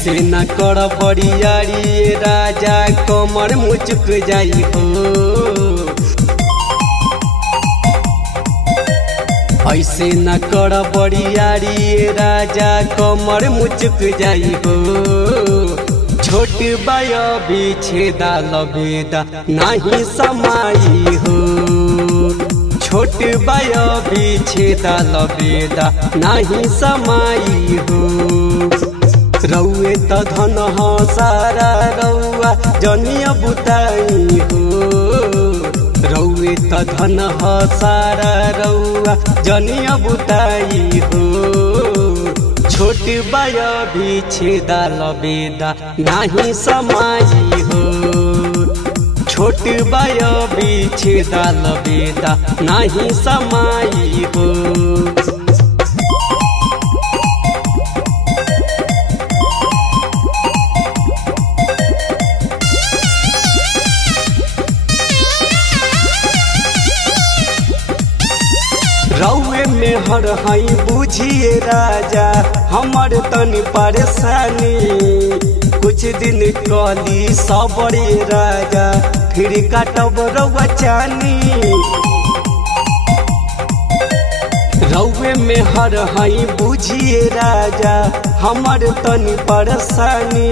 ऐसे न कर बरियारी राजा कमर मुचुक जाई हो। ऐसे न कर बरियारी राजा कमर मुचुक जाई हो। छोट बाय बिछेदा लबेदा नहीं समाई हो। छोट बाय बिछेदा लबेदा नहीं समाई हो। रउए त धन हो सारा रउआ जनिया बुताई हो। रउए त धन हो सारा रउआ जनिया बुताई हो। छोट बाय बिछेदा लबेदा नहीं समाई हो। छोट बाय बिछेदा लबेदा नहीं समाई हो। रउए में हर हई बुझिए राजा हमर तनी परेशानी। कुछ दिन कली सबरे राजा फिर काटब रउआ चानी। रउए में हर हई बुझिए राजा हमर तनी परेशानी।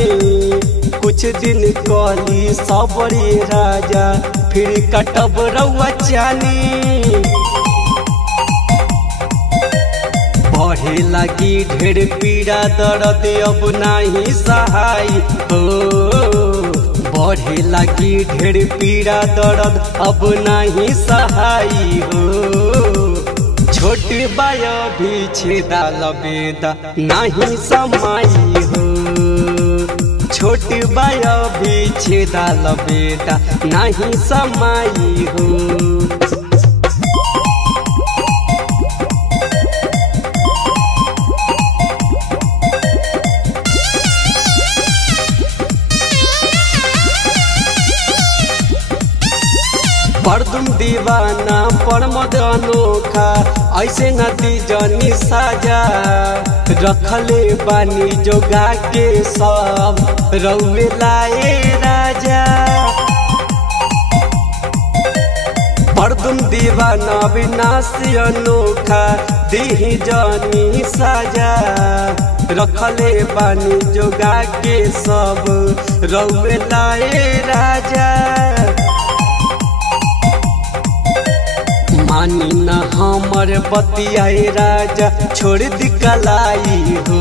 कुछ दिन कली सबरे राजा फिर काटब रउआ चानी। बढ़े लगी ढेर पीड़ा दर्द अब नहीं सहाय हो। बढ़े लगी ढेर पीड़ा दर्द अब नहीं सहाय हो। छोट बाय बिछेदा लबेदा नहीं समाई हो। छोट बाय बिछेदा लबेदा नहीं समाई हो। परदुम दीवाना परमद अनोखा ऐसे नदी जनी साजा। रखले बानी जोगा के सब रउए लाए राजा। परदुम दीवाना विनाशी अनोखा दीही जनी साजा। रखले बानी जोगा के सब रउए लाए राजा। मानी न हमर बतियाए राजा छोड़ दी कलाई हो।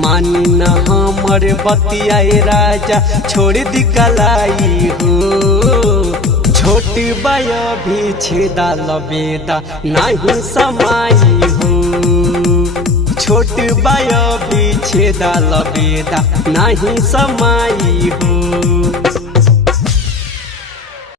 मानी न हमर बतियाए राजा छोड़ दी कलाई हो। छोट बाय बिछेदा लबेदा नहीं समाई हो। छोट बाय बिछेदा लबेदा नहीं समाई हो।